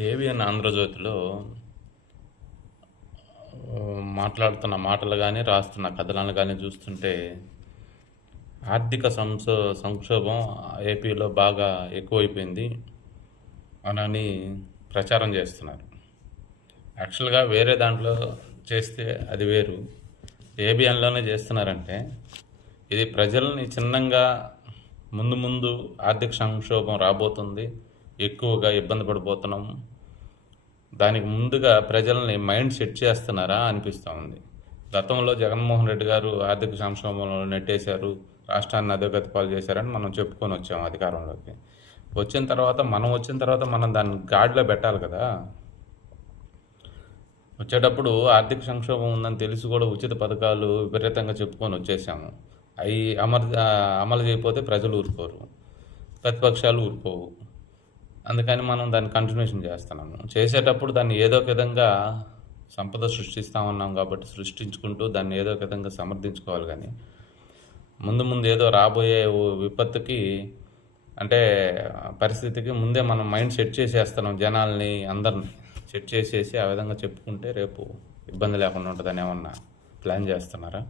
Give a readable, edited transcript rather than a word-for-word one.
ABN ఆంధ్రజ్యోతిలో మాట్లాడుతున్న మాటలు గానీ, రాస్తున్న కథనాలు గానీ చూస్తుంటే ఆర్థిక సంక్షోభం ఏపీలో బాగా ఎక్కువైపోయింది అనని ప్రచారం చేస్తున్నారు. యాక్చువల్‌గా వేరే దాంట్లో చేస్తే అది వేరు. ఏబిఎన్‌లోనే చేస్తున్నారంటే ఇది ప్రజల్ని చిన్నంగా ముందు ముందు ఆర్థిక సంక్షోభం రాబోతుంది, ఎక్కువగా ఇబ్బంది పడిపోతున్నాం, దానికి ముందుగా ప్రజల్ని మైండ్ సెట్ చేస్తున్నారా అనిపిస్తూ ఉంది. గతంలో జగన్మోహన్ రెడ్డి గారు ఆర్థిక సంక్షోభంలో నెట్టేశారు, రాష్ట్రాన్ని అధోగతి పాలు చేశారని మనం చెప్పుకొని వచ్చాము అధికారంలోకి. వచ్చిన తర్వాత మనం దాన్ని గాడిలో పెట్టాలి కదా. వచ్చేటప్పుడు ఆర్థిక సంక్షోభం ఉందని తెలిసి కూడా ఉచిత పథకాలు విపరీతంగా చెప్పుకొని వచ్చేసాము. అవి అమలు చేయకపోతే ప్రజలు ఊరుకోరు, ప్రతిపక్షాలు ఊరుకోవు. అందుకని మనం దాన్ని కంటిన్యూషన్ చేస్తున్నాము. చేసేటప్పుడు దాన్ని ఏదో ఒక విధంగా సంపద సృష్టిస్తూ ఉన్నాం కాబట్టి సృష్టించుకుంటూ దాన్ని ఏదో ఒక విధంగా సమర్థించుకోవాలి. కానీ ముందు ఏదో రాబోయే విపత్తుకి అంటే పరిస్థితికి ముందే మనం మైండ్ సెట్ చేసేస్తున్నాం. జనాల్ని అందరిని సెట్ చేసేసి ఆ విధంగా చెప్పుకుంటే రేపు ఇబ్బంది లేకుండా ఉంటుందని ఏమన్నా ప్లాన్ చేస్తున్నారా?